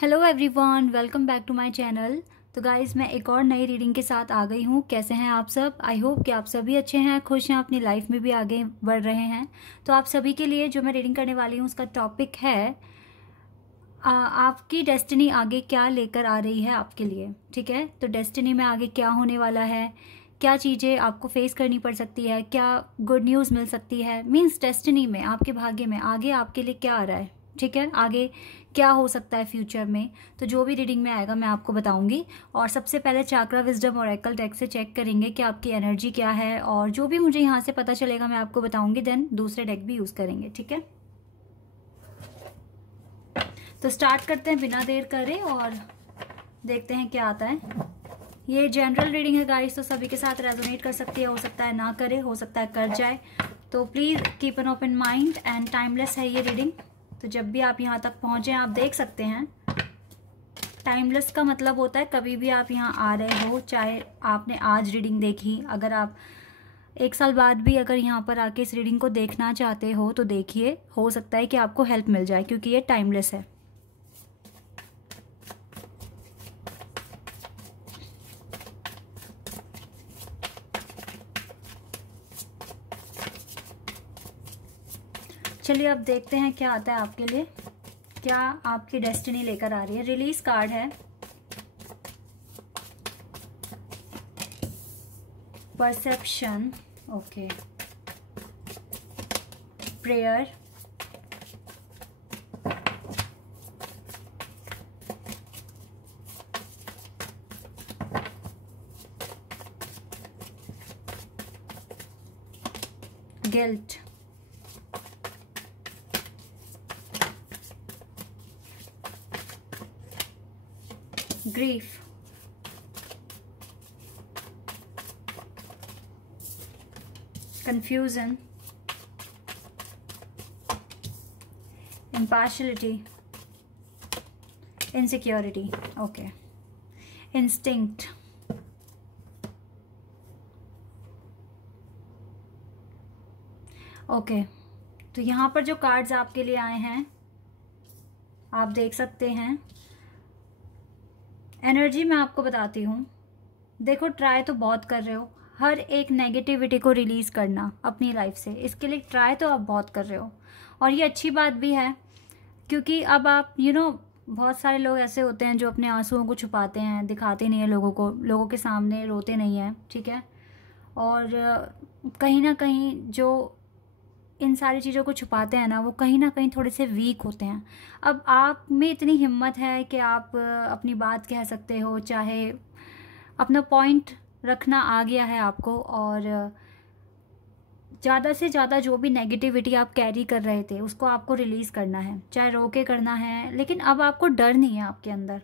Hello everyone, welcome back to my channel. तो guys, मैं एक और नई रीडिंग के साथ आ गई हूँ। कैसे हैं आप सब? आई होप कि आप सभी अच्छे हैं, खुश हैं, अपनी लाइफ में भी आगे बढ़ रहे हैं। तो आप सभी के लिए जो मैं रीडिंग करने वाली हूँ उसका टॉपिक है आपकी डेस्टिनी आगे क्या लेकर आ रही है आपके लिए। ठीक है, तो डेस्टिनी में आगे क्या होने वाला है, क्या चीज़ें आपको फेस करनी पड़ सकती है, क्या गुड न्यूज़ मिल सकती है। मीन्स डेस्टिनी में, आपके भाग्य में आगे आपके लिए क्या आ रहा है। ठीक है, आगे क्या हो सकता है फ्यूचर में। तो जो भी रीडिंग में आएगा मैं आपको बताऊंगी। और सबसे पहले चाक्रा विजडम और ओरेकल डेक से चेक करेंगे कि आपकी एनर्जी क्या है, और जो भी मुझे यहाँ से पता चलेगा मैं आपको बताऊंगी। देन दूसरे डेक भी यूज़ करेंगे। ठीक है, तो स्टार्ट करते हैं बिना देर करे और देखते हैं क्या आता है। ये जनरल रीडिंग है गाइस, तो सभी के साथ रेजोनेट कर सकती है, हो सकता है ना करे, हो सकता है कर जाए। तो please keep an open mind and timeless है ये रीडिंग। तो जब भी आप यहाँ तक पहुँचे आप देख सकते हैं। टाइमलेस का मतलब होता है कभी भी आप यहाँ आ रहे हो, चाहे आपने आज रीडिंग देखी, अगर आप 1 साल बाद भी अगर यहाँ पर आके इस रीडिंग को देखना चाहते हो तो देखिए, हो सकता है कि आपको हेल्प मिल जाए, क्योंकि ये टाइमलेस है। चलिए अब देखते हैं क्या आता है आपके लिए, क्या आपकी डेस्टिनी लेकर आ रही है। रिलीज कार्ड है, perception, okay, prayer, guilt, grief, confusion, impartiality, insecurity, okay, instinct, okay. तो यहाँ पर जो कार्ड्स आपके लिए आए हैं आप देख सकते हैं। एनर्जी मैं आपको बताती हूँ। देखो, ट्राई तो बहुत कर रहे हो हर एक नेगेटिविटी को रिलीज़ करना अपनी लाइफ से, इसके लिए ट्राई तो आप बहुत कर रहे हो, और ये अच्छी बात भी है, क्योंकि अब आप बहुत सारे लोग ऐसे होते हैं जो अपने आंसुओं को छुपाते हैं, दिखाते नहीं है लोगों को, लोगों के सामने रोते नहीं हैं। ठीक है, और कहीं ना कहीं जो इन सारी चीज़ों को छुपाते हैं ना, वो कहीं ना कहीं थोड़े से वीक होते हैं। अब आप में इतनी हिम्मत है कि आप अपनी बात कह सकते हो, चाहे अपना पॉइंट रखना आ गया है आपको, और ज़्यादा से ज़्यादा जो भी नेगेटिविटी आप कैरी कर रहे थे उसको आपको रिलीज़ करना है, चाहे रो के करना है। लेकिन अब आपको डर नहीं है आपके अंदर,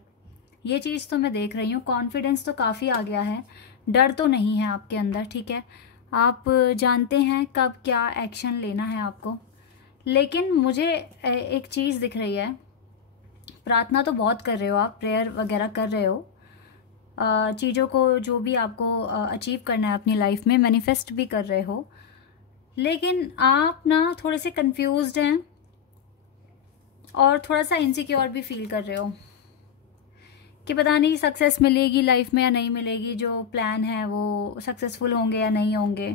ये चीज़ तो मैं देख रही हूँ। कॉन्फिडेंस तो काफ़ी आ गया है, डर तो नहीं है आपके अंदर। ठीक है, आप जानते हैं कब क्या एक्शन लेना है आपको। लेकिन मुझे एक चीज़ दिख रही है, प्रार्थना तो बहुत कर रहे हो आप, प्रेयर वगैरह कर रहे हो, चीज़ों को जो भी आपको अचीव करना है अपनी लाइफ में, मैनिफेस्ट भी कर रहे हो। लेकिन आप ना थोड़े से कंफ्यूज्ड हैं और थोड़ा सा इनसिक्योर भी फील कर रहे हो कि पता नहीं सक्सेस मिलेगी लाइफ में या नहीं मिलेगी, जो प्लान है वो सक्सेसफुल होंगे या नहीं होंगे।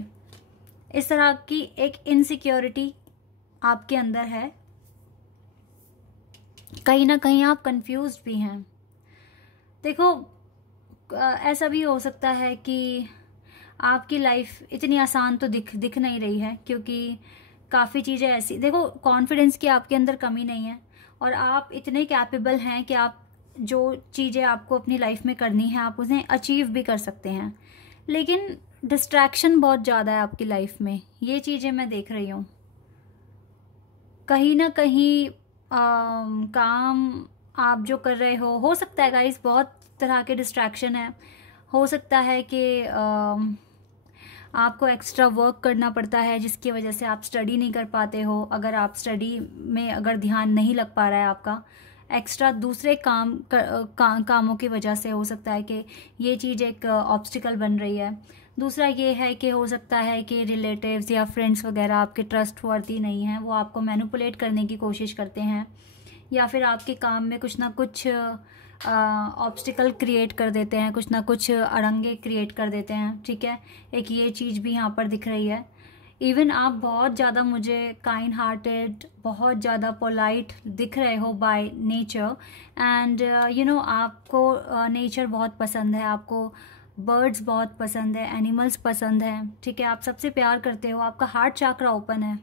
इस तरह की एक इनसिक्योरिटी आपके अंदर है, कहीं ना कहीं आप कंफ्यूज्ड भी हैं। देखो, ऐसा भी हो सकता है कि आपकी लाइफ इतनी आसान तो दिख नहीं रही है, क्योंकि काफ़ी चीज़ें ऐसी, देखो, कॉन्फिडेंस की आपके अंदर कमी नहीं है, और आप इतने कैपेबल हैं कि आप जो चीज़ें आपको अपनी लाइफ में करनी है आप उन्हें अचीव भी कर सकते हैं। लेकिन डिस्ट्रैक्शन बहुत ज़्यादा है आपकी लाइफ में, ये चीज़ें मैं देख रही हूँ। कहीं ना कहीं काम आप जो कर रहे हो सकता है गाइस, बहुत तरह के डिस्ट्रैक्शन है। हो सकता है कि आपको एक्स्ट्रा वर्क करना पड़ता है, जिसकी वजह से आप स्टडी नहीं कर पाते हो। अगर आप स्टडी में अगर ध्यान नहीं लग पा रहा है आपका, एक्स्ट्रा दूसरे कामों की वजह से हो सकता है कि ये चीज़ एक ऑब्स्टिकल बन रही है। दूसरा ये है कि हो सकता है कि रिलेटिव्स या फ्रेंड्स वगैरह आपके ट्रस्ट वर्दी नहीं हैं, वो आपको मैनिपुलेट करने की कोशिश करते हैं, या फिर आपके काम में कुछ ना कुछ ऑब्स्टिकल क्रिएट कर देते हैं, कुछ ना कुछ अड़ंगे क्रिएट कर देते हैं, ठीक है। एक ये चीज़ भी यहाँ पर दिख रही है। इवन आप बहुत ज़्यादा मुझे काइंड हार्टेड, बहुत ज़्यादा पोलाइट दिख रहे हो by nature, and you know आपको नेचर बहुत पसंद है, आपको बर्ड्स बहुत पसंद है, एनिमल्स पसंद है, ठीक है। आप सबसे प्यार करते हो, आपका हार्ट चाक्रा ओपन है,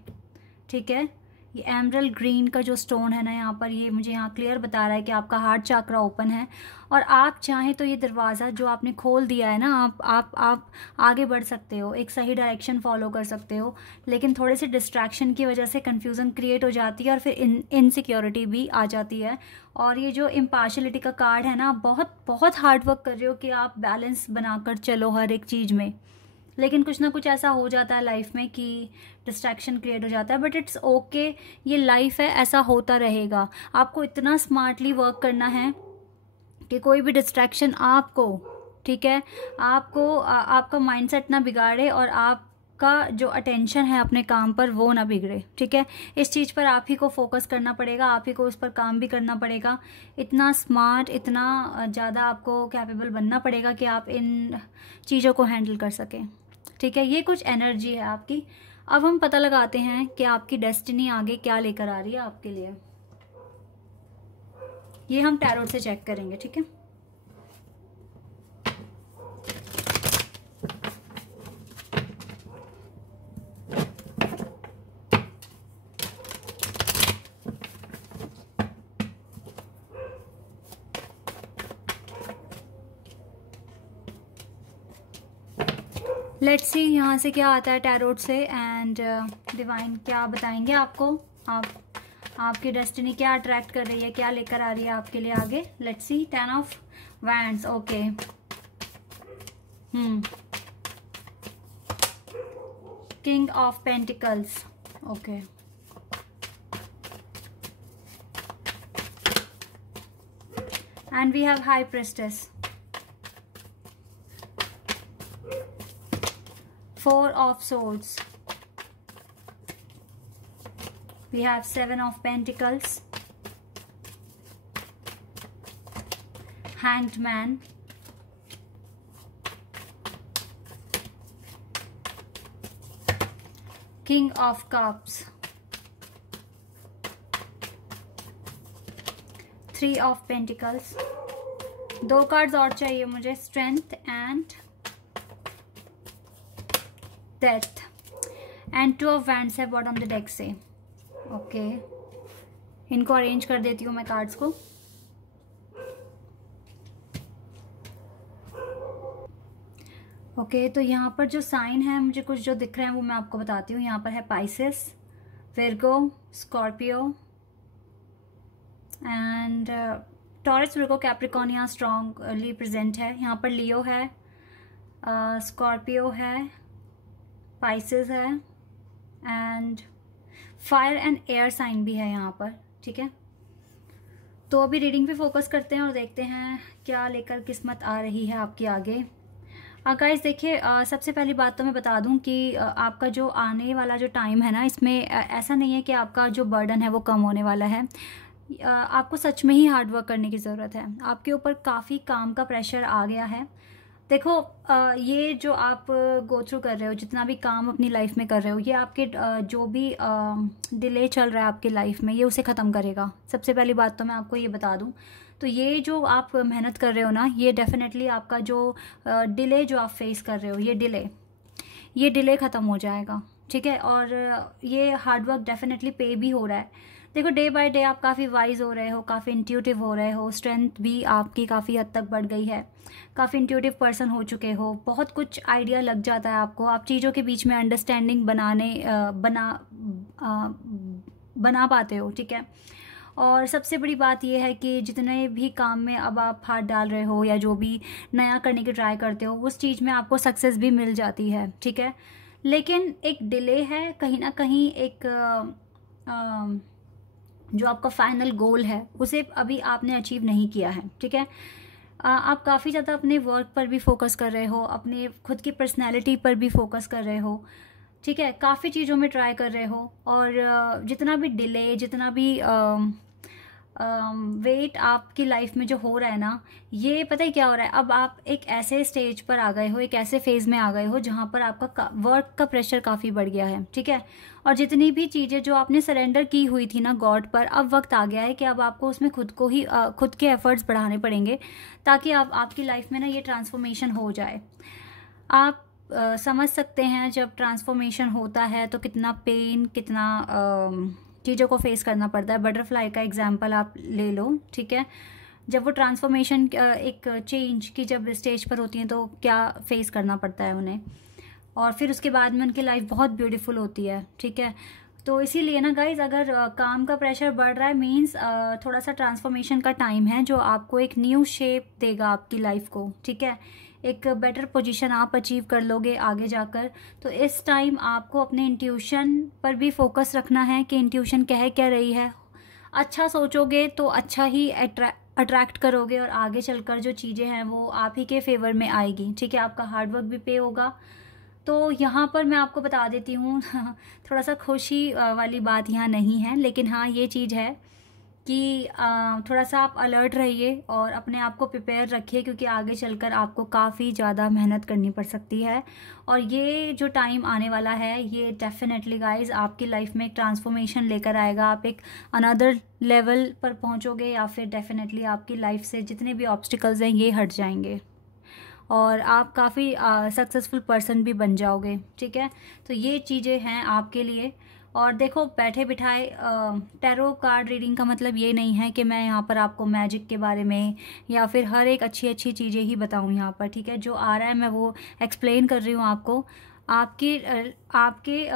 ठीक है। ये एमरल्ड ग्रीन का जो स्टोन है ना यहाँ पर, ये मुझे यहाँ क्लियर बता रहा है कि आपका हार्ट चाक्रा ओपन है, और आप चाहें तो ये दरवाज़ा जो आपने खोल दिया है ना, आप आगे बढ़ सकते हो, एक सही डायरेक्शन फॉलो कर सकते हो। लेकिन थोड़े से डिस्ट्रैक्शन की वजह से कन्फ्यूज़न क्रिएट हो जाती है, और फिर इनसिक्योरिटी भी आ जाती है। और ये जो इम्पार्शलिटी का कार्ड है ना, बहुत बहुत हार्ड वर्क कर रहे हो कि आप बैलेंस बनाकर चलो हर एक चीज़ में, लेकिन कुछ ना कुछ ऐसा हो जाता है लाइफ में कि डिस्ट्रैक्शन क्रिएट हो जाता है। बट इट्स ओके, ये लाइफ है, ऐसा होता रहेगा। आपको इतना स्मार्टली वर्क करना है कि कोई भी डिस्ट्रैक्शन आपको, ठीक है, आपका माइंडसेट ना बिगाड़े, और आपका जो अटेंशन है अपने काम पर वो ना बिगड़े, ठीक है। इस चीज़ पर आप ही को फोकस करना पड़ेगा, आप ही को उस पर काम भी करना पड़ेगा। इतना स्मार्ट, इतना ज़्यादा आपको कैपेबल बनना पड़ेगा कि आप इन चीज़ों को हैंडल कर सकें, ठीक है। ये कुछ एनर्जी है आपकी। अब हम पता लगाते हैं कि आपकी डेस्टिनी आगे क्या लेकर आ रही है आपके लिए। ये हम टैरोट से चेक करेंगे, ठीक है। लेट्स सी यहाँ से क्या आता है टैरोट से, एंड डिवाइन क्या बताएंगे आपको, आपकी डेस्टिनी क्या अट्रैक्ट कर रही है, क्या लेकर आ रही है आपके लिए आगे। Let's see. 10 of wands, okay. King of pentacles, okay. And we have high priestess, 4 of swords, we have 7 of pentacles, hanged man, king of cups, 3 of pentacles। 2 cards और चाहिए मुझे, strength and death, and 2 of wands है bottom the deck से, okay. इनको arrange कर देती हूँ मैं कार्ड्स को। ओके, तो यहाँ पर जो साइन है मुझे कुछ जो दिख रहे हैं वो मैं आपको बताती हूँ। यहाँ पर है Pisces, Virgo, Scorpio and Taurus, Virgo, Capricorn यहाँ स्ट्रॉन्गली प्रेजेंट है। यहाँ पर लियो है, स्कॉर्पियो है, पाइसेस है, and fire and air sign भी है यहाँ पर, ठीक है। तो अभी रीडिंग पे फोकस करते हैं और देखते हैं क्या लेकर किस्मत आ रही है आपके आगे। गाइस देखिए, सबसे पहली बात तो मैं बता दूं कि आपका जो आने वाला जो टाइम है ना, इसमें ऐसा नहीं है कि आपका जो बर्डन है वो कम होने वाला है। आपको सच में ही हार्ड वर्क करने की ज़रूरत है। आपके ऊपर काफ़ी काम का प्रेशर आ गया है। देखो, ये जो आप गो थ्रू कर रहे हो, जितना भी काम अपनी लाइफ में कर रहे हो, ये आपके जो भी डिले चल रहा है आपकी लाइफ में, ये उसे ख़त्म करेगा। सबसे पहली बात तो मैं आपको ये बता दूं। तो ये जो आप मेहनत कर रहे हो ना, ये डेफिनेटली आपका जो डिले जो आप फेस कर रहे हो, ये डिले ख़त्म हो जाएगा, ठीक है। और ये हार्डवर्क डेफिनेटली पे भी हो रहा है। देखो, डे बाय डे आप काफ़ी वाइज हो रहे हो, काफ़ी इंट्यूटिव हो रहे हो, स्ट्रेंथ भी आपकी काफ़ी हद तक बढ़ गई है, काफ़ी इंट्यूटिव पर्सन हो चुके हो, बहुत कुछ आइडिया लग जाता है आपको, आप चीज़ों के बीच में अंडरस्टैंडिंग बना पाते हो, ठीक है। और सबसे बड़ी बात यह है कि जितने भी काम में अब आप हाथ डाल रहे हो या जो भी नया करने की ट्राई करते हो, उस चीज़ में आपको सक्सेस भी मिल जाती है, ठीक है। लेकिन एक डिले है कहीं ना कहीं, एक जो आपका फाइनल गोल है उसे अभी आपने अचीव नहीं किया है, ठीक है। आप काफ़ी ज़्यादा अपने वर्क पर भी फोकस कर रहे हो, अपने खुद की पर्सनैलिटी पर भी फोकस कर रहे हो, ठीक है। काफ़ी चीज़ों में ट्राई कर रहे हो, और जितना भी डिले, जितना भी वेट आपकी लाइफ में जो हो रहा है ना, ये पता है क्या हो रहा है, अब आप एक ऐसे स्टेज पर आ गए हो, एक ऐसे फेज में आ गए हो जहाँ पर आपका वर्क का प्रेशर काफ़ी बढ़ गया है, ठीक है। और जितनी भी चीज़ें जो आपने सरेंडर की हुई थी ना गॉड पर, अब वक्त आ गया है कि अब आपको उसमें खुद को ही खुद के एफर्ट्स बढ़ाने पड़ेंगे, ताकि आपकी लाइफ में ना ये ट्रांसफॉर्मेशन हो जाए। आप समझ सकते हैं जब ट्रांसफॉर्मेशन होता है तो कितना पेन, कितना चीज़ों को फेस करना पड़ता है। बटरफ्लाई का एग्जांपल आप ले लो, ठीक है। जब वो ट्रांसफॉर्मेशन एक चेंज की जब स्टेज पर होती हैं तो क्या फेस करना पड़ता है उन्हें, और फिर उसके बाद में उनकी लाइफ बहुत ब्यूटीफुल होती है, ठीक है। तो इसीलिए ना गाइज, अगर काम का प्रेशर बढ़ रहा है मीन्स थोड़ा सा ट्रांसफॉर्मेशन का टाइम है, जो आपको एक न्यू शेप देगा आपकी लाइफ को, ठीक है। एक बेटर पोजीशन आप अचीव कर लोगे आगे जाकर। तो इस टाइम आपको अपने इंट्यूशन पर भी फोकस रखना है कि इंट्यूशन कह क्या रही है। अच्छा सोचोगे तो अच्छा ही अट्रैक्ट करोगे, और आगे चलकर जो चीज़ें हैं वो आप ही के फेवर में आएगी, ठीक है। आपका हार्डवर्क भी पे होगा। तो यहाँ पर मैं आपको बता देती हूँ थोड़ा सा खुशी वाली बात यहाँ नहीं है, लेकिन हाँ ये चीज़ है कि थोड़ा सा आप अलर्ट रहिए और अपने आप को प्रिपेयर रखिए, क्योंकि आगे चलकर आपको काफ़ी ज़्यादा मेहनत करनी पड़ सकती है। और ये जो टाइम आने वाला है ये डेफिनेटली गाइज आपकी लाइफ में एक ट्रांसफॉर्मेशन लेकर आएगा। आप एक अनदर लेवल पर पहुंचोगे, या फिर डेफिनेटली आपकी लाइफ से जितने भी ऑब्स्टिकल्स हैं ये हट जाएंगे और आप काफ़ी सक्सेसफुल पर्सन भी बन जाओगे, ठीक है। तो ये चीज़ें हैं आपके लिए। और देखो, बैठे बिठाए टैरो कार्ड रीडिंग का मतलब ये नहीं है कि मैं यहाँ पर आपको मैजिक के बारे में या फिर हर एक अच्छी अच्छी चीज़ें ही बताऊँ यहाँ पर, ठीक है। जो आ रहा है मैं वो एक्सप्लेन कर रही हूँ आपको। आपके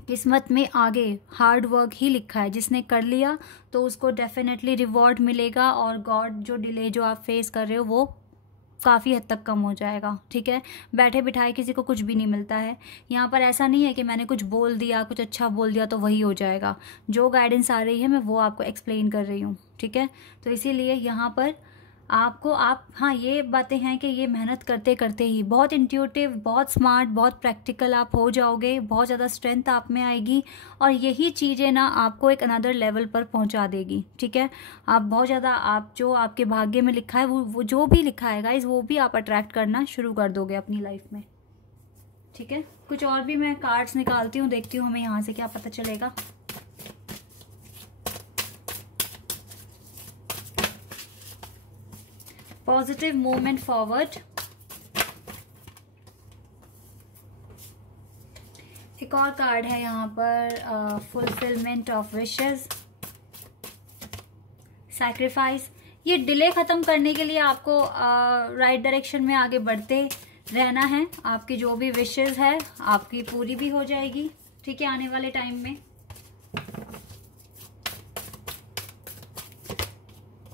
किस्मत में आगे हार्ड वर्क ही लिखा है, जिसने कर लिया तो उसको डेफिनेटली रिवॉर्ड मिलेगा, और गॉड जो डिले जो आप फेस कर रहे हो वो काफ़ी हद तक कम हो जाएगा, ठीक है। बैठे बिठाए किसी को कुछ भी नहीं मिलता है यहाँ पर। ऐसा नहीं है कि मैंने कुछ बोल दिया, कुछ अच्छा बोल दिया तो वही हो जाएगा। जो गाइडेंस आ रही है मैं वो आपको एक्सप्लेन कर रही हूँ, ठीक है। तो इसीलिए यहाँ पर हाँ ये बातें हैं कि ये मेहनत करते करते ही बहुत इंट्यूटिव, बहुत स्मार्ट, बहुत प्रैक्टिकल आप हो जाओगे, बहुत ज़्यादा स्ट्रेंथ आप में आएगी, और यही चीज़ें ना आपको एक अनदर लेवल पर पहुंचा देगी, ठीक है। आप बहुत ज़्यादा, आप जो आपके भाग्य में लिखा है वो जो भी लिखा है गाइज वो भी आप अट्रैक्ट करना शुरू कर दोगे अपनी लाइफ में, ठीक है। कुछ और भी मैं कार्ड्स निकालती हूँ, देखती हूँ हमें यहाँ से क्या पता चलेगा। Positive movement forward. एक और कार्ड है यहाँ पर, फुलफिलमेंट ऑफ विशेस, सैक्रिफाइस। ये डिले खत्म करने के लिए आपको राइट डायरेक्शन में आगे बढ़ते रहना है। आपकी जो भी विशेस है आपकी पूरी भी हो जाएगी, ठीक है, आने वाले टाइम में।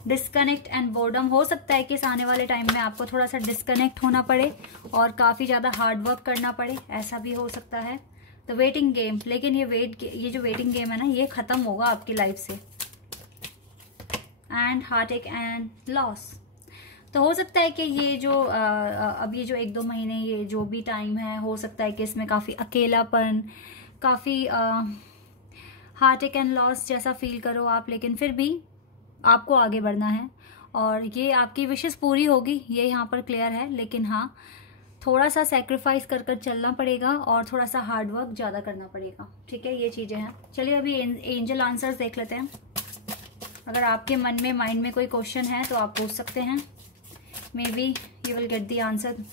डिस्कनेक्ट एंड बोर्डम, हो सकता है कि इस आने वाले टाइम में आपको थोड़ा सा डिस्कनेक्ट होना पड़े और काफ़ी ज़्यादा हार्ड वर्क करना पड़े, ऐसा भी हो सकता है। तो वेटिंग गेम, लेकिन ये जो वेटिंग गेम है ना ये ख़त्म होगा आपकी लाइफ से। And heartache and loss. तो हो सकता है कि ये जो अब ये जो 1-2 महीने ये जो भी टाइम है, हो सकता है कि इसमें काफ़ी अकेलापन, काफ़ी हार्टएक एंड लॉस जैसा फील करो आप, लेकिन फिर भी आपको आगे बढ़ना है और ये आपकी विशेस पूरी होगी, ये यहाँ पर क्लियर है। लेकिन हाँ, थोड़ा सा सेक्रीफाइस कर कर चलना पड़ेगा और थोड़ा सा हार्ड वर्क ज़्यादा करना पड़ेगा, ठीक है। ये चीज़ें हैं। चलिए अभी एंजल आंसर्स देख लेते हैं। अगर आपके मन में, माइंड में कोई क्वेश्चन है तो आप पूछ सकते हैं, maybe you will get the answer.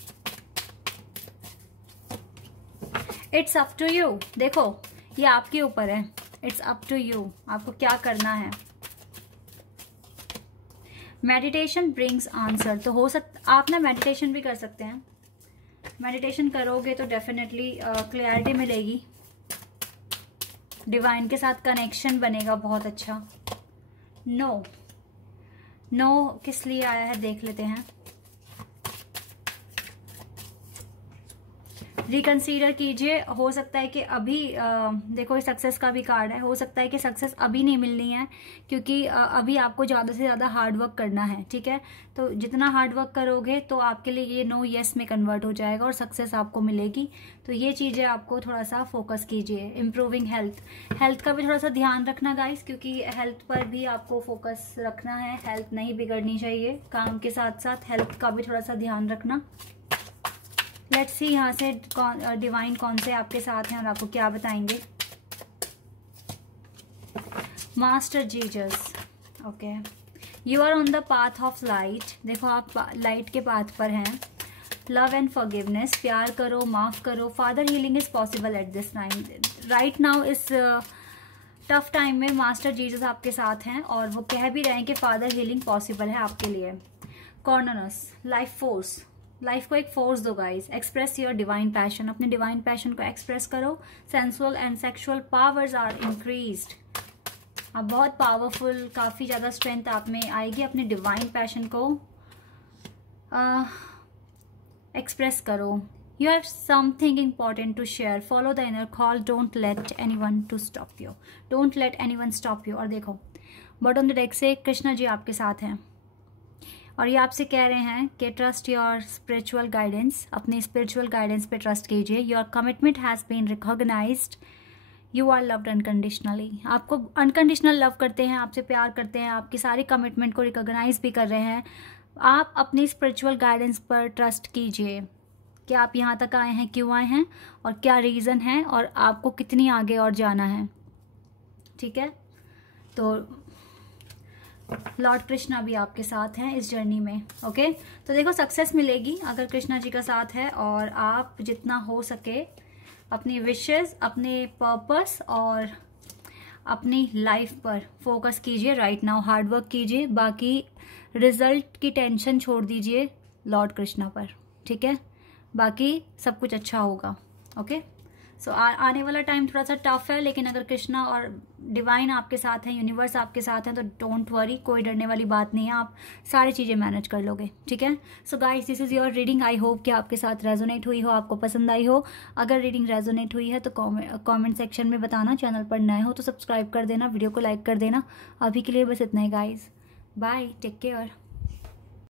It's up to you. देखो ये आपके ऊपर है, इट्स अप टू यू, आपको क्या करना है। Meditation brings answer. तो हो सकता आप ना मेडिटेशन भी कर सकते हैं। मेडिटेशन करोगे तो डेफिनेटली क्लैरिटी मिलेगी, डिवाइन के साथ कनेक्शन बनेगा बहुत अच्छा। नो किस लिए आया है देख लेते हैं। रिकंसीडर कीजिए। हो सकता है कि अभी देखो सक्सेस का भी कार्ड है, हो सकता है कि सक्सेस अभी नहीं मिलनी है, क्योंकि अभी आपको ज़्यादा से ज़्यादा हार्ड वर्क करना है, ठीक है। तो जितना हार्ड वर्क करोगे तो आपके लिए ये नो येस में कन्वर्ट हो जाएगा और सक्सेस आपको मिलेगी। तो ये चीज़ें आपको थोड़ा सा फोकस कीजिए। इम्प्रूविंग हेल्थ का भी थोड़ा सा ध्यान रखना गाइस, क्योंकि हेल्थ पर भी आपको फोकस रखना है। हेल्थ नहीं बिगड़नी चाहिए, काम के साथ साथ हेल्थ का भी थोड़ा सा ध्यान रखना। लेट्स सी यहाँ से डिवाइन कौन से आपके साथ हैं और आपको क्या बताएंगे। Master Jesus, okay, you are on the path of light. देखो आप लाइट के पाथ पर हैं। लव एंड फॉरगिवनेस, प्यार करो, माफ करो। Father healing is possible at this time. Right now इस टफ टाइम में मास्टर जीसस आपके साथ हैं और वो कह भी रहे हैं कि फादर हीलिंग पॉसिबल है आपके लिए। कॉर्नरस, लाइफ फोर्स, लाइफ को एक फोर्स दो guys. Express your divine passion, अपने डिवाइन पैशन को एक्सप्रेस करो। Sensual and sexual powers are increased. आप बहुत पावरफुल, काफ़ी ज़्यादा स्ट्रेंथ आप में आएगी। अपने डिवाइन पैशन को एक्सप्रेस करो। You have something important to share. Follow the inner call, don't let anyone to stop you, don't let anyone stop you. और देखो बॉटम द डेक से कृष्णा जी आपके साथ हैं और ये आपसे कह रहे हैं कि ट्रस्ट योर स्पिरिचुअल गाइडेंस, अपनी स्पिरिचुअल गाइडेंस पे ट्रस्ट कीजिए। Your commitment has been recognised, you are loved unconditionally. आपको अनकंडीशनल लव करते हैं, आपसे प्यार करते हैं, आपकी सारी कमिटमेंट को रिकॉग्नाइज भी कर रहे हैं। आप अपनी स्पिरिचुअल गाइडेंस पर ट्रस्ट कीजिए कि आप यहाँ तक आए हैं, क्यों आए हैं और क्या रीज़न है और आपको कितनी आगे और जाना है, ठीक है। तो लॉर्ड कृष्णा भी आपके साथ हैं इस जर्नी में, ओके। तो देखो सक्सेस मिलेगी अगर कृष्णा जी का साथ है, और आप जितना हो सके अपनी विशेस, अपने पर्पस और अपनी लाइफ पर फोकस कीजिए। राइट नाउ हार्ड वर्क कीजिए, बाकी रिजल्ट की टेंशन छोड़ दीजिए लॉर्ड कृष्णा पर, ठीक है। बाकी सब कुछ अच्छा होगा, ओके। सो आने वाला टाइम थोड़ा सा टफ है, लेकिन अगर कृष्णा और डिवाइन आपके साथ हैं, यूनिवर्स आपके साथ हैं, तो डोंट वरी, कोई डरने वाली बात नहीं है। आप सारी चीज़ें मैनेज कर लोगे, ठीक है। So guys, this is your reading. I hope कि आपके साथ रेजोनेट हुई हो, आपको पसंद आई हो। अगर रीडिंग रेजोनेट हुई है तो कमेंट सेक्शन में बताना। चैनल पर नए हो तो सब्सक्राइब कर देना, वीडियो को लाइक कर देना। अभी के लिए बस इतना ही गाइज, बाय, टेक केयर।